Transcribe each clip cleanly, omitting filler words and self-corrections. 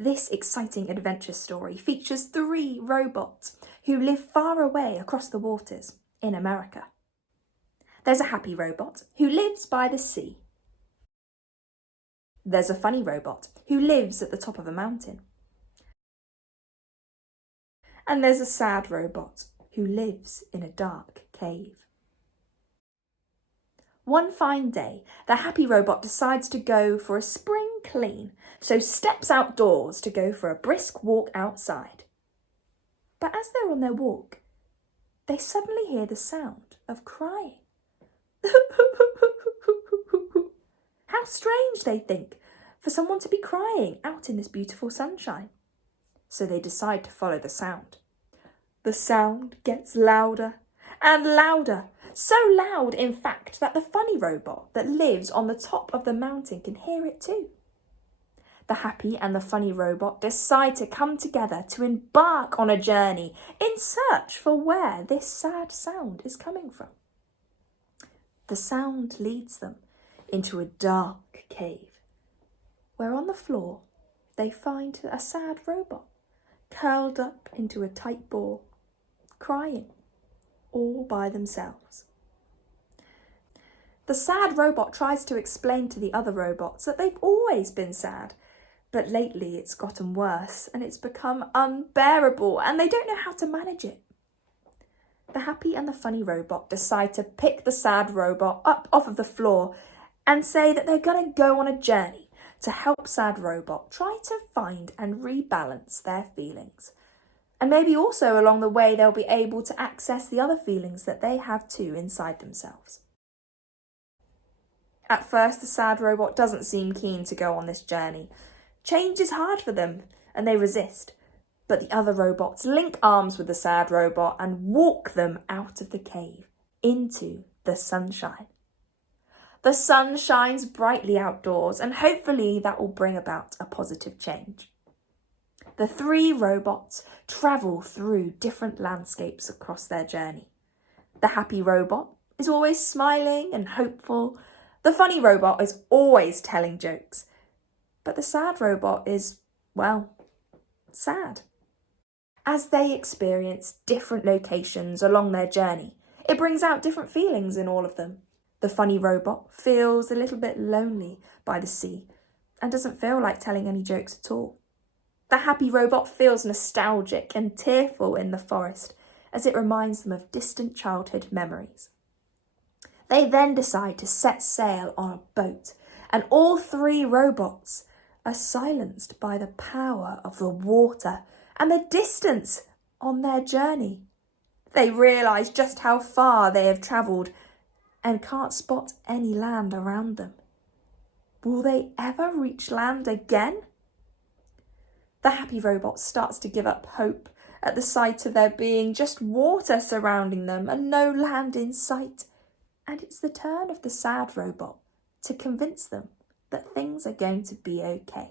This exciting adventure story features 3 robots who live far away across the waters in America. There's a happy robot who lives by the sea. There's a funny robot who lives at the top of a mountain. And there's a sad robot who lives in a dark cave. One fine day, the happy robot decides to go for a spring clean, so steps outdoors to go for a brisk walk outside. But as they're on their walk, they suddenly hear the sound of crying. How strange, they think, for someone to be crying out in this beautiful sunshine. So they decide to follow the sound. The sound gets louder and louder, so loud, in fact, that the funny robot that lives on the top of the mountain can hear it too. The happy and the funny robot decide to come together to embark on a journey in search for where this sad sound is coming from. The sound leads them into a dark cave, where on the floor they find a sad robot curled up into a tight ball, crying all by themselves. The sad robot tries to explain to the other robots that they've always been sad, but lately it's gotten worse and it's become unbearable and they don't know how to manage it. The happy and the funny robot decide to pick the sad robot up off of the floor and say that they're going to go on a journey to help sad robot try to find and rebalance their feelings. And maybe also along the way they'll be able to access the other feelings that they have too inside themselves. At first, the sad robot doesn't seem keen to go on this journey. Change is hard for them and they resist. But the other robots link arms with the sad robot and walk them out of the cave into the sunshine. The sun shines brightly outdoors and hopefully that will bring about a positive change. The 3 robots travel through different landscapes across their journey. The happy robot is always smiling and hopeful. The funny robot is always telling jokes. But the sad robot is, well, sad. As they experience different locations along their journey, it brings out different feelings in all of them. The funny robot feels a little bit lonely by the sea and doesn't feel like telling any jokes at all. The happy robot feels nostalgic and tearful in the forest as it reminds them of distant childhood memories. They then decide to set sail on a boat, and all 3 robots are silenced by the power of the water and the distance on their journey. They realise just how far they have travelled and can't spot any land around them. Will they ever reach land again? The happy robot starts to give up hope at the sight of there being just water surrounding them and no land in sight. And it's the turn of the sad robot to convince them that things are going to be okay.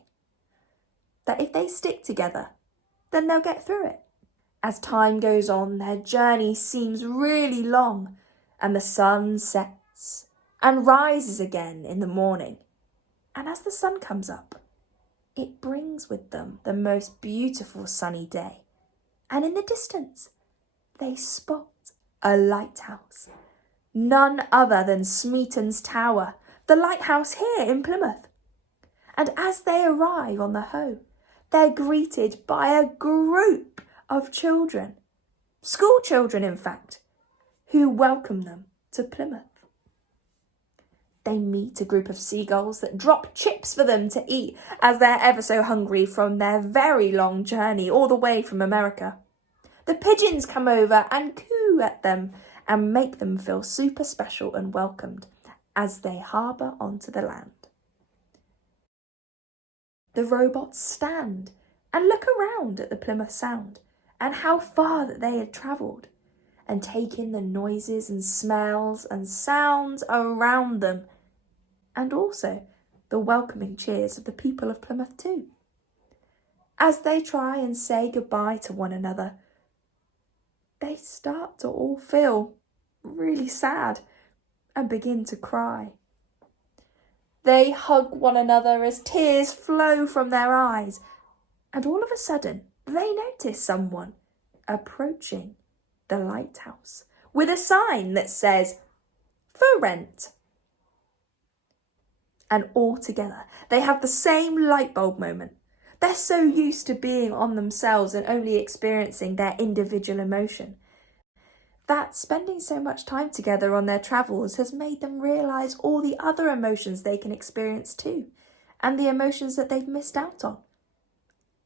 That if they stick together, then they'll get through it. As time goes on, their journey seems really long and the sun sets and rises again in the morning. And as the sun comes up, it brings with them the most beautiful sunny day. And in the distance, they spot a lighthouse. None other than Smeaton's Tower, the lighthouse here in Plymouth. And as they arrive on the Hoe, they're greeted by a group of children, school children in fact, who welcome them to Plymouth. They meet a group of seagulls that drop chips for them to eat as they're ever so hungry from their very long journey all the way from America. The pigeons come over and coo at them and make them feel super special and welcomed as they harbour onto the land. The robots stand and look around at the Plymouth Sound and how far that they had travelled and take in the noises and smells and sounds around them, and also the welcoming cheers of the people of Plymouth too. As they try and say goodbye to one another, they start to all feel really sad and begin to cry. They hug one another as tears flow from their eyes And all of a sudden, they notice someone approaching the lighthouse with a sign that says, "For rent." And all together, they have the same light bulb moment. They're so used to being on themselves and only experiencing their individual emotion that spending so much time together on their travels has made them realise all the other emotions they can experience too, and the emotions that they've missed out on.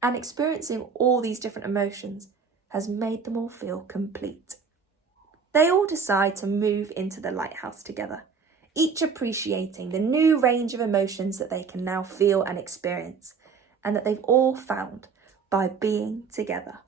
And experiencing all these different emotions has made them all feel complete. They all decide to move into the lighthouse together, each appreciating the new range of emotions that they can now feel and experience, and that they've all found by being together.